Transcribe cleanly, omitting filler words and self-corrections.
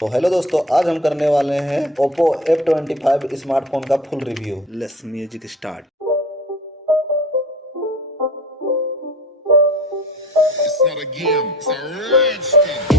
तो हेलो दोस्तों, आज हम करने वाले हैं Oppo F25 स्मार्टफोन का full review. Let's music start. It's not a game, it's a rich thing.